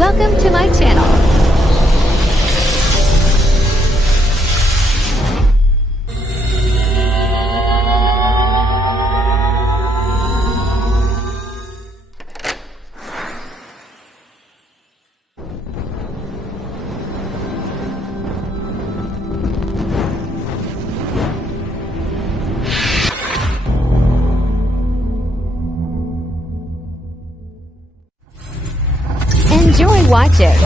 Welcome to my channel. Enjoy watching.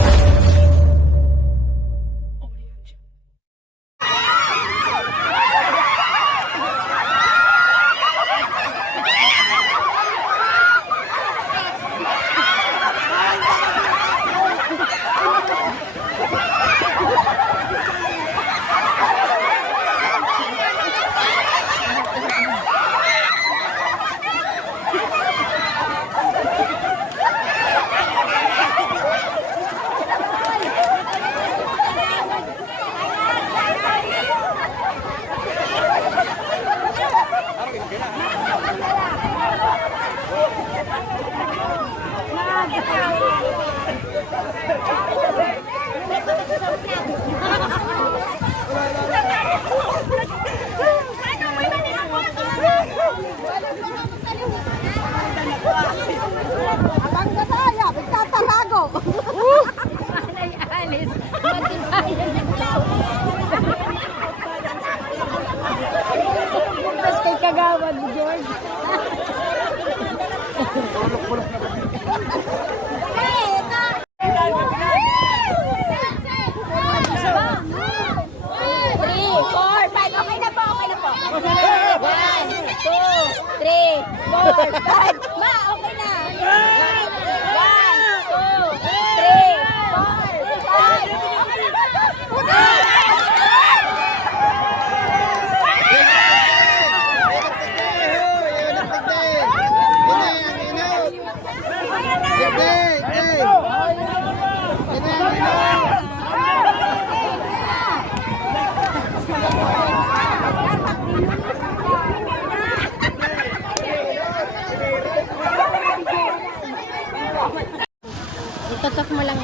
Abang na tayo, magtatalago. Ay, alis. Matibayan ng tapos kay Kagawad, George. Itutok mo lang.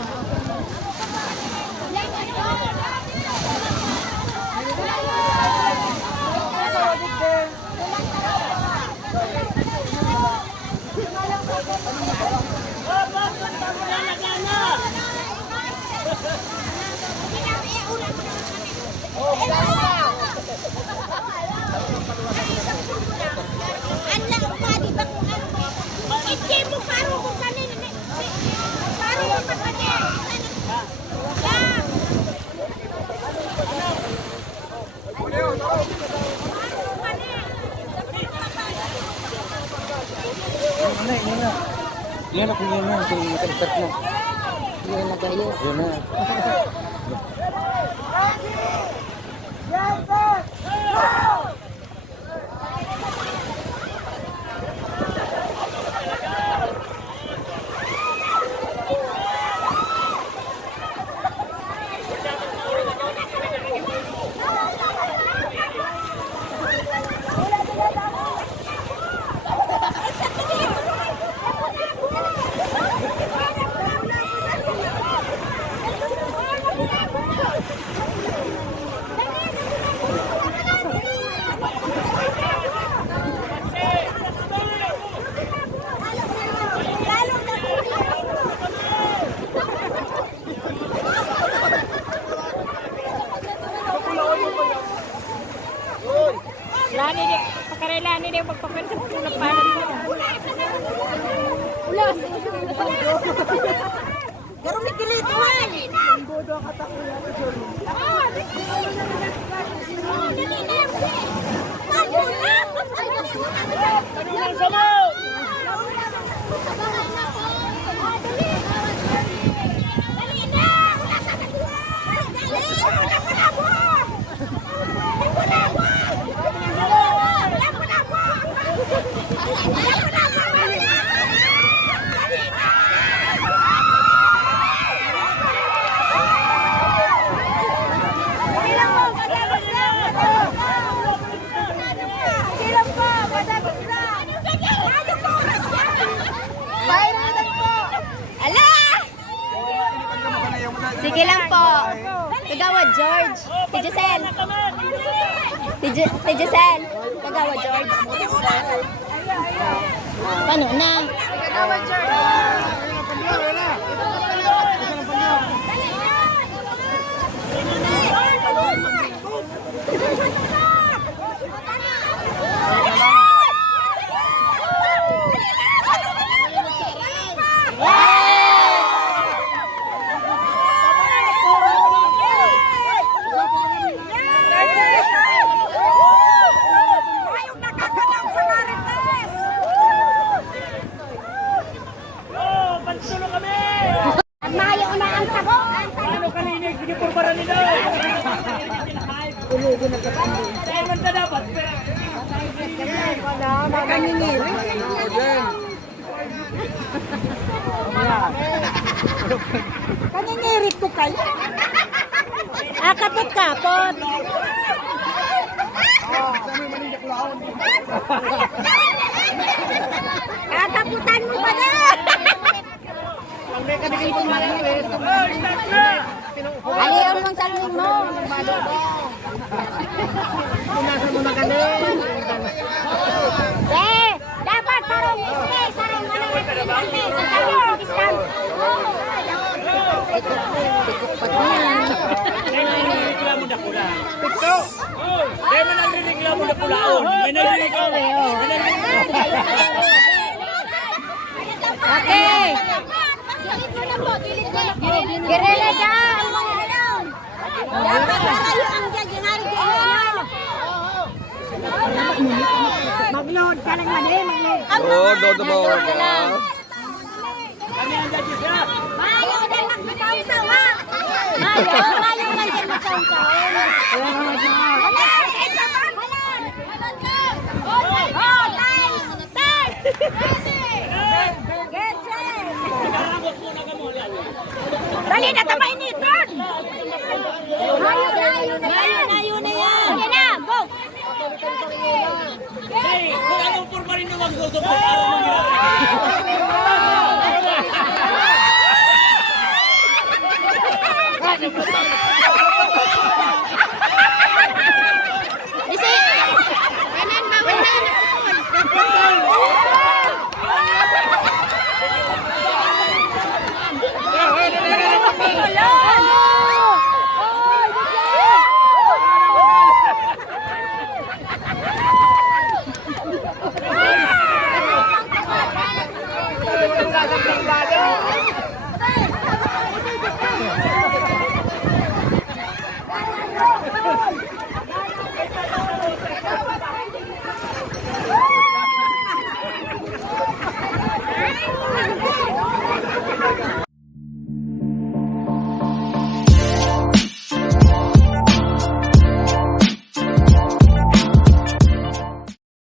Yan ako yan na, kung nakalikat na. Yan na kayo. Yan na. Lani ni, pakarelani ni magpapansin ko na palan mo. Ulas. Garo may kilito man. Silang po, matapos na! Sige lang po. Kagawad George. Tijusel. Tijusel. Kagawad George. Paano na? Kagawad George. Mayo na ang tago. Ano kanina? Sige, purbaran nila. Saan man na dapat? Kaningiri. Kaningiri ko kayo. Kapot-kapot. Kakaputan mo pa na. Aliyon mong saluhin mo. Dapat sarong isme, sarong ano na pinipante. Sa tayo, islam. Reklamo na pula. Pito! Kaya mo nagreklamo na pulaon. May nagreklamo. Okay. Girela dyan. Dapat marayo ang jajanari dyan. Mag-load ka lang man eh. Oo, dodo mo ka. Kami ang judges na. Mayo na lang magsawa. Mayo na dyan magsawa. Dali na tamay ni Tron. Layo na yan. Sige na, go. Hey, kung anong purba rin yung magsusupport, ano mangyari? Isi, kanan, bawal na yun. Hello.